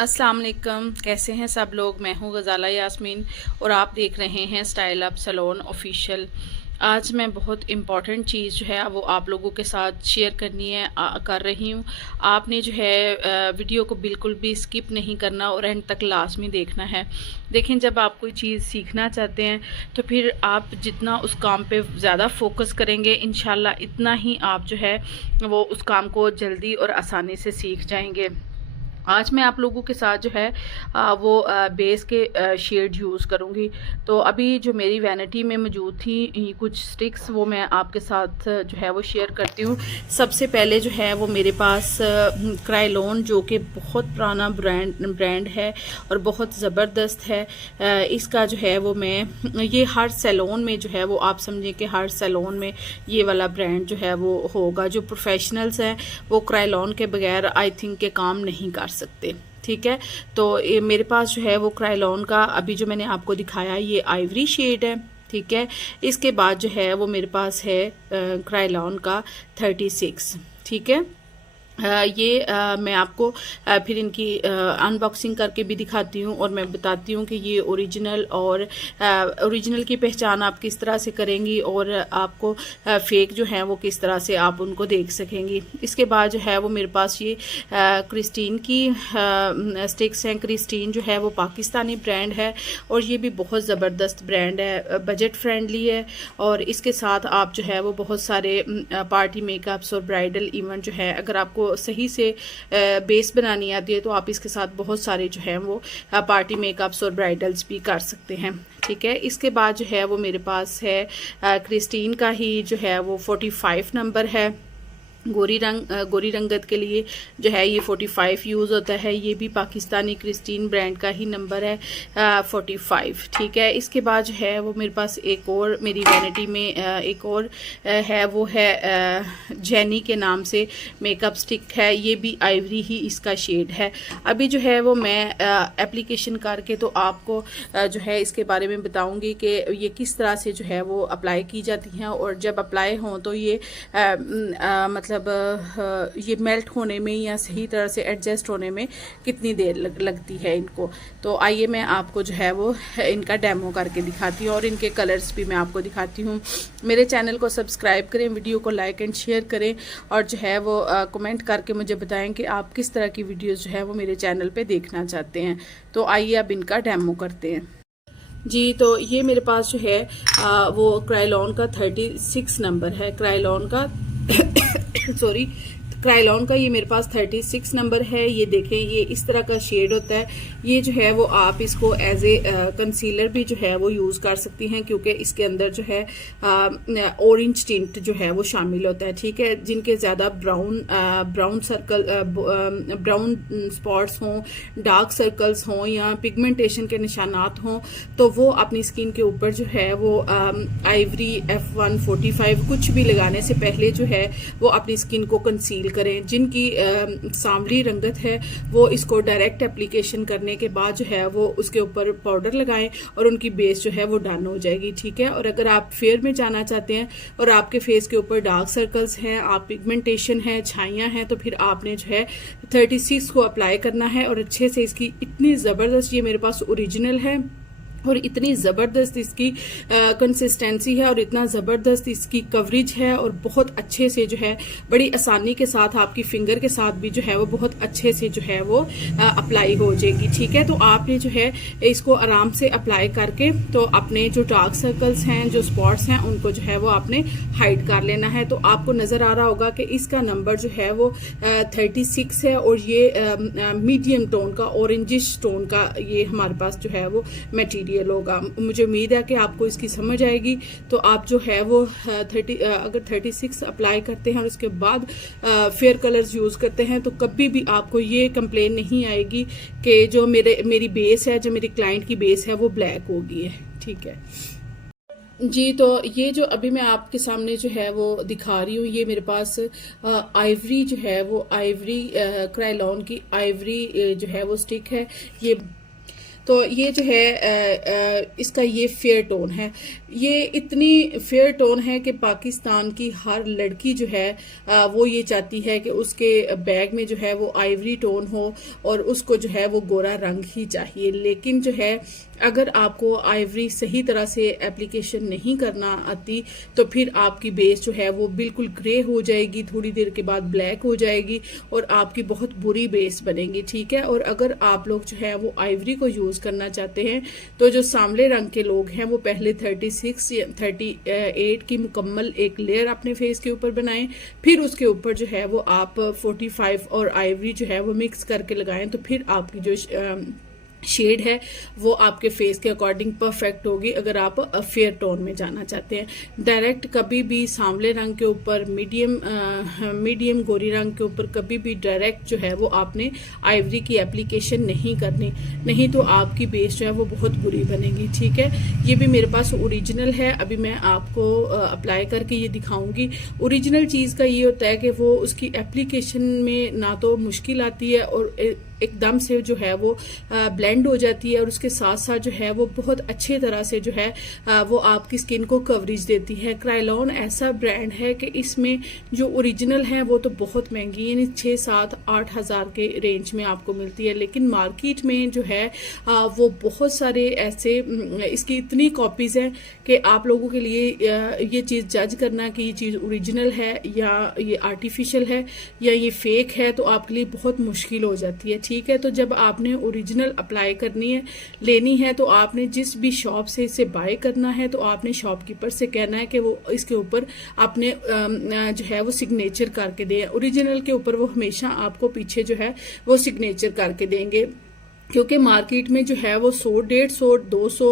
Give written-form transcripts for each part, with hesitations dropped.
अस्सलाम वालेकुम, कैसे हैं सब लोग। मैं हूं गज़ाला यास्मीन और आप देख रहे हैं स्टाइल अप सैलून ऑफिशियल। आज मैं बहुत इम्पॉर्टेंट चीज़ जो है वो आप लोगों के साथ शेयर करनी है कर रही हूँ। आपने जो है वीडियो को बिल्कुल भी स्किप नहीं करना और एंड तक लाजमी देखना है। देखें, जब आप कोई चीज़ सीखना चाहते हैं तो फिर आप जितना उस काम पे ज़्यादा फोकस करेंगे, इंशाल्लाह इतना ही आप जो है वो उस काम को जल्दी और आसानी से सीख जाएंगे। आज मैं आप लोगों के साथ जो है वो बेस के शेड यूज़ करूँगी। तो अभी जो मेरी वैनिटी में मौजूद थी कुछ स्टिक्स, वो मैं आपके साथ जो है वो शेयर करती हूँ। सबसे पहले जो है वो मेरे पास क्राइलॉन, जो कि बहुत पुराना ब्रांड है और बहुत ज़बरदस्त है। इसका जो है वो मैं ये हर सैलून में जो है वो आप समझें कि हर सैलून में ये वाला ब्रांड जो है वो होगा। जो प्रोफेशनल्स हैं वो क्राइलॉन के बगैर आई थिंक के काम नहीं कर सकते। ठीक है, तो ये मेरे पास जो है वो क्राइलॉन का अभी जो मैंने आपको दिखाया ये आइवरी शेड है। ठीक है, इसके बाद जो है वो मेरे पास है क्राइलॉन का 36। ठीक है, ये मैं आपको फिर इनकी अनबॉक्सिंग करके भी दिखाती हूँ और मैं बताती हूँ कि ये ओरिजिनल और ओरिजिनल की पहचान आप किस तरह से करेंगी और आपको फेक जो है वो किस तरह से आप उनको देख सकेंगी। इसके बाद जो है वो मेरे पास ये क्रिस्टीन की स्टिक्स हैं। क्रिस्टीन जो है वो पाकिस्तानी ब्रांड है और ये भी बहुत ज़बरदस्त ब्रांड है, बजट फ्रेंडली है। और इसके साथ आप जो है वो बहुत सारे पार्टी मेकअप्स और ब्राइडल इवेंट जो है, अगर आपको सही से बेस बनानी आती है तो आप इसके साथ बहुत सारे जो है वो पार्टी मेकअप्स और ब्राइडल्स भी कर सकते हैं। ठीक है, इसके बाद जो है वो मेरे पास है क्रिस्टीन का ही जो है वो 45 नंबर है। गोरी रंगत के लिए जो है ये 45 यूज़ होता है। ये भी पाकिस्तानी क्रिस्टीन ब्रांड का ही नंबर है 45। ठीक है, इसके बाद जो है वो मेरे पास एक और मेरी वैनिटी में एक और है, वो है जेनी के नाम से मेकअप स्टिक है। ये भी आइवरी ही इसका शेड है। अभी जो है वो मैं एप्लीकेशन करके तो आपको जो है इसके बारे में बताऊंगी कि ये किस तरह से जो है वो अप्लाई की जाती हैं और जब अप्लाई हों तो ये मतलब ये मेल्ट होने में या सही तरह से एडजस्ट होने में कितनी देर लगती है इनको। तो आइए मैं आपको जो है वो इनका डेमो करके दिखाती हूँ और इनके कलर्स भी मैं आपको दिखाती हूँ। मेरे चैनल को सब्सक्राइब करें, वीडियो को लाइक एंड शेयर करें और जो है वो कमेंट करके मुझे बताएं कि आप किस तरह की वीडियोज़ जो है वो मेरे चैनल पर देखना चाहते हैं। तो आइए अब इनका डेमो करते हैं जी। तो ये मेरे पास जो है वो क्राइलॉन का 36 नंबर है। क्राइलॉन का सॉरी, क्राइलॉन का ये मेरे पास 36 नंबर है। ये देखें, ये इस तरह का शेड होता है। ये जो है वो आप इसको एज ए कंसीलर भी जो है वो यूज़ कर सकती हैं, क्योंकि इसके अंदर जो है ऑरेंज टिंट जो है वो शामिल होता है। ठीक है, जिनके ज़्यादा ब्राउन सर्कल ब्राउन स्पॉट्स हों, डार्क सर्कल्स हों या पिगमेंटेशन के निशानात हों, तो वो अपनी स्किन के ऊपर जो है वो आइवरी F145 कुछ भी लगाने से पहले जो है वो अपनी स्किन को कंसील करें। जिनकी सांवली रंगत है वो इसको डायरेक्ट एप्लीकेशन करने के बाद जो है वो उसके ऊपर पाउडर लगाएं और उनकी बेस जो है वो डन हो जाएगी। ठीक है, और अगर आप फेयर में जाना चाहते हैं और आपके फेस के ऊपर डार्क सर्कल्स हैं, आप पिगमेंटेशन है, छाइयाँ हैं, तो फिर आपने जो है 36 को अप्लाई करना है और अच्छे से इसकी इतनी ज़बरदस्त, ये मेरे पास ओरिजिनल है और इतनी ज़बरदस्त इसकी कंसिस्टेंसी है और इतना ज़बरदस्त इसकी कवरेज है और बहुत अच्छे से जो है बड़ी आसानी के साथ आपकी फिंगर के साथ भी जो है वो बहुत अच्छे से जो है वो अप्लाई हो जाएगी। ठीक है, तो आपने जो है इसको आराम से अप्लाई करके तो अपने जो डार्क सर्कल्स हैं, जो स्पॉट्स हैं, उनको जो है वो आपने हाइड कर लेना है। तो आपको नज़र आ रहा होगा कि इसका नंबर जो है वो 36 है और ये मीडियम टोन का, ऑरेंजिश टोन का ये हमारे पास जो है वो मटीरियल होगा। मुझे उम्मीद है कि आपको इसकी समझ आएगी। तो आप जो है वो अगर 36 अप्लाई करते हैं और उसके बाद फेयर कलर्स यूज़ करते हैं तो कभी भी आपको ये कंप्लेन नहीं आएगी कि जो मेरी बेस है, जो मेरी क्लाइंट की बेस है वो ब्लैक हो गई है। ठीक है जी, तो ये जो अभी मैं आपके सामने जो है वो दिखा रही हूँ, ये मेरे पास आइवरी जो है वो आइवरी क्राइलॉन की आइवरी जो है वो स्टिक है। ये तो ये जो है इसका ये फेयर टोन है। ये इतनी फेयर टोन है कि पाकिस्तान की हर लड़की जो है वो ये चाहती है कि उसके बैग में जो है वो आइवरी टोन हो और उसको जो है वो गोरा रंग ही चाहिए। लेकिन जो है अगर आपको आइवरी सही तरह से एप्लीकेशन नहीं करना आती तो फिर आपकी बेस जो है वो बिल्कुल ग्रे हो जाएगी, थोड़ी देर के बाद ब्लैक हो जाएगी और आपकी बहुत बुरी बेस बनेगी, ठीक है। और अगर आप लोग जो है वो आइवरी को यूज़ करना चाहते हैं तो जो सांवले रंग के लोग हैं वो पहले 36 या 38 की मुकम्मल एक लेयर अपने फेस के ऊपर बनाएं, फिर उसके ऊपर जो है वो आप 45 और आइवरी जो है वो मिक्स करके लगाएं, तो फिर आपकी जो शेड है वो आपके फेस के अकॉर्डिंग परफेक्ट होगी। अगर आप फेयर टोन में जाना चाहते हैं डायरेक्ट कभी भी सांवले रंग के ऊपर, मीडियम गोरी रंग के ऊपर कभी भी डायरेक्ट जो है वो आपने आइवरी की एप्लीकेशन नहीं करनी, नहीं तो आपकी बेस जो है वो बहुत बुरी बनेगी, ठीक है। ये भी मेरे पास ओरिजिनल है, अभी मैं आपको अप्लाई करके ये दिखाऊंगी। ओरिजिनल चीज़ का ये होता है कि वो उसकी एप्लीकेशन में ना तो मुश्किल आती है और एकदम से जो है वो ब्लेंड हो जाती है और उसके साथ साथ जो है वो बहुत अच्छे तरह से जो है वो आपकी स्किन को कवरेज देती है। क्राइलॉन ऐसा ब्रांड है कि इसमें जो ओरिजिनल है वो तो बहुत महंगी, यानी 6, 7, 8 हज़ार के रेंज में आपको मिलती है, लेकिन मार्केट में जो है वो बहुत सारे ऐसे इसकी इतनी कॉपीज़ हैं कि आप लोगों के लिए ये चीज़ जज करना कि ये चीज़ ओरिजिनल है या ये आर्टिफिशियल है या ये फेक है तो आपके लिए बहुत मुश्किल हो जाती है, ठीक है। तो जब आपने ओरिजिनल अप्लाई करनी है, लेनी है, तो आपने जिस भी शॉप से इसे बाय करना है तो आपने शॉपकीपर से कहना है कि वो इसके ऊपर आपने जो है वो सिग्नेचर करके दें। ओरिजिनल के ऊपर वो हमेशा आपको पीछे जो है वो सिग्नेचर करके देंगे, क्योंकि मार्केट में जो है वो 100, 150, 200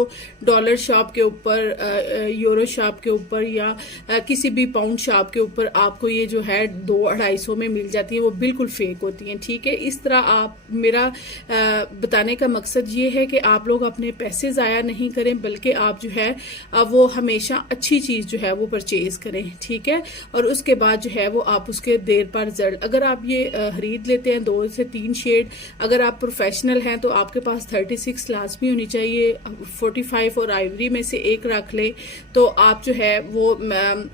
डॉलर शॉप के ऊपर, यूरो शॉप के ऊपर या किसी भी पाउंड शॉप के ऊपर आपको ये जो है 200-250 में मिल जाती है, वो बिल्कुल फेक होती हैं, ठीक है। इस तरह आप, मेरा बताने का मकसद ये है कि आप लोग अपने पैसे ज़ाया नहीं करें, बल्कि आप जो है वो हमेशा अच्छी चीज़ जो है वो परचेज करें, ठीक है। और उसके बाद जो है वो आप उसके देर पर रिजल्ट, अगर आप ये खरीद लेते हैं 2 से 3 शेड, अगर आप प्रोफेशनल हैं तो आपके पास 36 लाजमी होनी चाहिए, 45 और आइवरी में से एक रख लें, तो आप जो है वो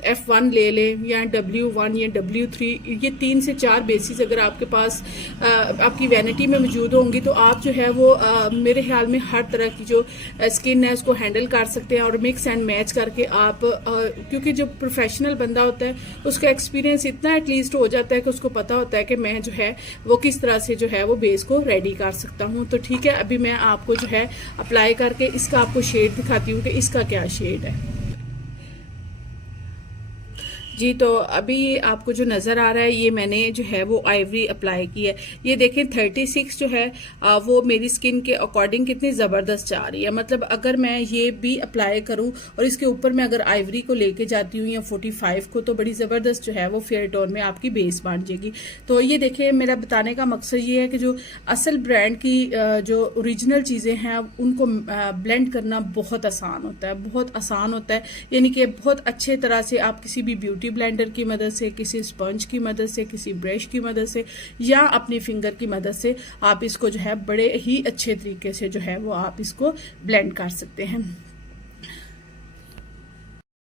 F1 ले लें या W1 या W3, ये 3 से 4 बेसिस अगर आपके पास आपकी वैनिटी में मौजूद होंगी तो आप जो है वो मेरे ख्याल में हर तरह की जो स्किन है उसको हैंडल कर सकते हैं और मिक्स एंड मैच करके आप, क्योंकि जो प्रोफेशनल बंदा होता है उसका एक्सपीरियंस इतना एटलीस्ट हो जाता है कि उसको पता होता है कि मैं जो है वो किस तरह से जो है वो बेस को रेडी कर सकता हूँ। तो ठीक है, अभी मैं आपको जो है अप्लाई करके इसका आपको शेड दिखाती हूँ कि इसका क्या शेड है। जी, तो अभी आपको जो नज़र आ रहा है ये मैंने जो है वो आइवरी अप्लाई की है। ये देखें 36 जो है वो मेरी स्किन के अकॉर्डिंग कितनी ज़बरदस्त जा रही है। मतलब अगर मैं ये भी अप्लाई करूं और इसके ऊपर मैं अगर आइवरी को लेके जाती हूँ या 45 को, तो बड़ी ज़बरदस्त जो है वो फेयर टोन में आपकी बेस बन जाएगी। तो ये देखें, मेरा बताने का मकसद ये है कि जो असल ब्रांड की जो ओरिजिनल चीज़ें हैं उनको ब्लेंड करना बहुत आसान होता है, बहुत आसान होता है। यानी कि बहुत अच्छे तरह से आप किसी भी ब्यूटी ब्लेंडर की मदद से, किसी स्पंज की मदद से, किसी ब्रश की मदद से या अपनी फिंगर की मदद से आप इसको जो है बड़े ही अच्छे तरीके से जो है वो आप इसको ब्लेंड कर सकते हैं।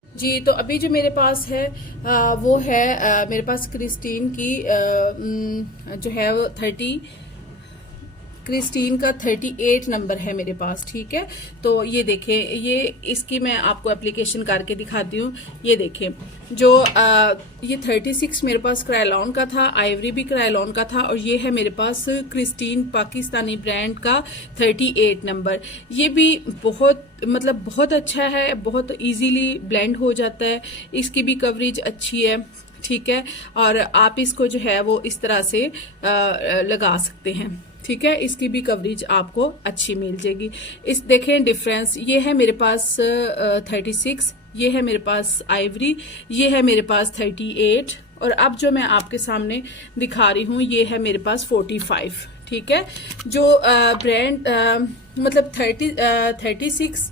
जी, तो अभी जो मेरे पास है वो है मेरे पास क्रिस्टीन की जो है वो क्रिस्टीन का 38 नंबर है मेरे पास, ठीक है। तो ये देखें, ये इसकी मैं आपको एप्लीकेशन करके दिखाती हूँ। ये देखें, जो ये 36 मेरे पास क्रायलॉन का था, आइवरी भी क्रायलॉन का था, और ये है मेरे पास क्रिस्टीन पाकिस्तानी ब्रांड का 38 नंबर। ये भी बहुत अच्छा है, बहुत इजीली ब्लेंड हो जाता है, इसकी भी कवरेज अच्छी है, ठीक है। और आप इसको जो है वो इस तरह से लगा सकते हैं, ठीक है। इसकी भी कवरेज आपको अच्छी मिल जाएगी। इस देखें डिफरेंस, ये है मेरे पास 36, ये है मेरे पास आइवरी, ये है मेरे पास 38, और अब जो मैं आपके सामने दिखा रही हूँ ये है मेरे पास 45, ठीक है। जो ब्रांड मतलब 36,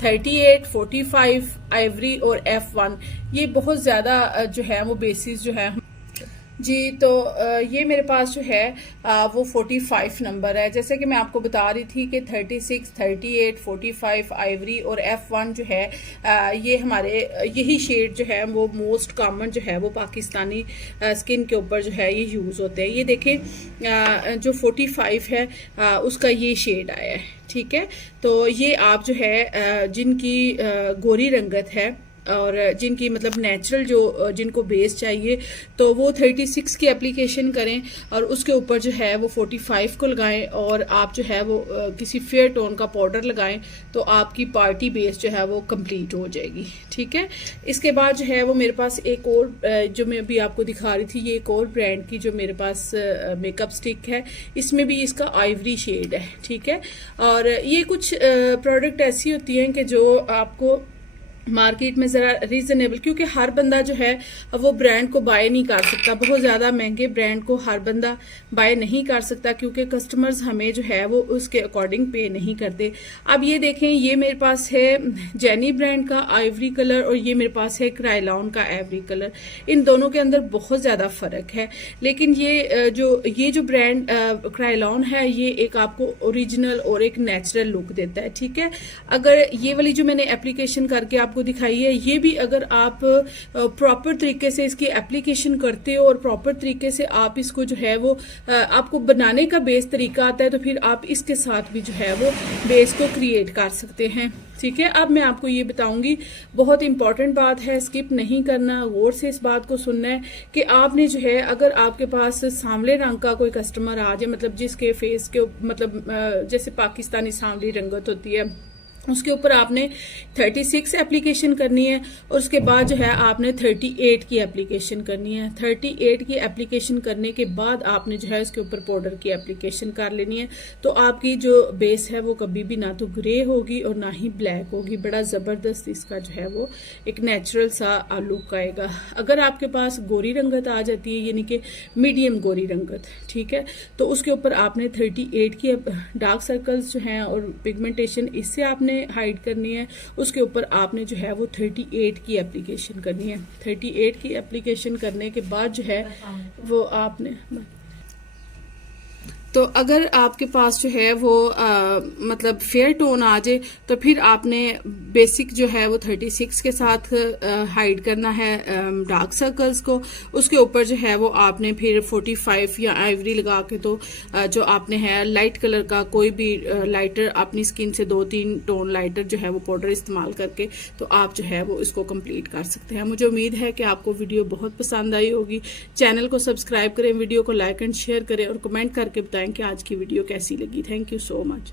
38, 45, आइवरी और F1, ये बहुत ज़्यादा जो है वो बेसिस जो है जी, तो ये मेरे पास जो है वो 45 नंबर है। जैसे कि मैं आपको बता रही थी कि 36, 38, 45 आइवरी और F1 जो है ये हमारे यही शेड जो है वो मोस्ट कॉमन जो है वो पाकिस्तानी स्किन के ऊपर जो है ये यूज़ होते हैं। ये देखें जो 45 है उसका ये शेड आया है, ठीक है। तो ये आप जो है जिनकी गोरी रंगत है और जिनकी मतलब नेचुरल जो जिनको बेस चाहिए तो वो 36 की एप्लीकेशन करें और उसके ऊपर जो है वो 45 को लगाएं और आप जो है वो किसी फेयर टोन का पाउडर लगाएं तो आपकी पार्टी बेस जो है वो कंप्लीट हो जाएगी, ठीक है। इसके बाद जो है वो मेरे पास एक और जो मैं अभी आपको दिखा रही थी, ये एक और ब्रांड की जो मेरे पास मेकअप स्टिक है, इसमें भी इसका आइवरी शेड है, ठीक है। और ये कुछ प्रोडक्ट ऐसी होती हैं कि जो आपको मार्केट में ज़रा रीज़नेबल, क्योंकि हर बंदा जो है वो ब्रांड को बाय नहीं कर सकता, बहुत ज़्यादा महंगे ब्रांड को हर बंदा बाय नहीं कर सकता क्योंकि कस्टमर्स हमें जो है वो उसके अकॉर्डिंग पे नहीं करते। अब ये देखें, ये मेरे पास है जेनी ब्रांड का आइवरी कलर और ये मेरे पास है क्राइलॉन का आइवरी कलर। इन दोनों के अंदर बहुत ज़्यादा फ़र्क है, लेकिन ये जो ब्रांड क्राइलॉन है ये एक आपको ओरिजिनल और एक नेचुरल लुक देता है, ठीक है। अगर ये वाली जो मैंने एप्लीकेशन करके आपको दिखाई है, ये भी अगर आप प्रॉपर तरीके से इसकी एप्लीकेशन करते हो और प्रॉपर तरीके से आप इसको जो है वो आपको बनाने का बेस तरीका आता है तो फिर आप इसके साथ भी जो है वो बेस को क्रिएट कर सकते हैं, ठीक है। अब मैं आपको ये बताऊंगी, बहुत इंपॉर्टेंट बात है, स्किप नहीं करना, गौर से इस बात को सुनना है कि आपने जो है अगर आपके पास सांवले रंग का कोई कस्टमर आ जाए, मतलब जिसके फेस के मतलब जैसे पाकिस्तानी सांवली रंगत होती है, उसके ऊपर आपने 36 एप्लीकेशन करनी है और उसके बाद जो है आपने 38 की एप्लीकेशन करनी है। 38 की एप्लीकेशन करने के बाद आपने जो है उसके ऊपर पाउडर की एप्लीकेशन कर लेनी है, तो आपकी जो बेस है वो कभी भी ना तो ग्रे होगी और ना ही ब्लैक होगी। बड़ा ज़बरदस्त इसका जो है वो एक नेचुरल सा लुक आएगा। अगर आपके पास गोरी रंगत आ जाती है, यानी कि मीडियम गोरी रंगत, ठीक है, तो उसके ऊपर आपने 38 की डार्क सर्कल्स जो हैं और पिगमेंटेशन इससे आपने हाइड करनी है, उसके ऊपर आपने जो है वो 38 की एप्लीकेशन करनी है। 38 की एप्लीकेशन करने के बाद जो है वो आपने तो अगर आपके पास जो है वो मतलब फेयर टोन आ जाए तो फिर आपने बेसिक जो है वो 36 के साथ हाइड करना है डार्क सर्कल्स को। उसके ऊपर जो है वो आपने फिर 45 या आइवरी लगा के तो जो आपने है लाइट कलर का कोई भी लाइटर अपनी स्किन से 2-3 टोन लाइटर जो है वो पाउडर इस्तेमाल करके तो आप जो है वो इसको कंप्लीट कर सकते हैं। मुझे उम्मीद है कि आपको वीडियो बहुत पसंद आई होगी। चैनल को सब्सक्राइब करें, वीडियो को लाइक एंड शेयर करें और कमेंट करके बताएं कि आज की वीडियो कैसी लगी। Thank you so much.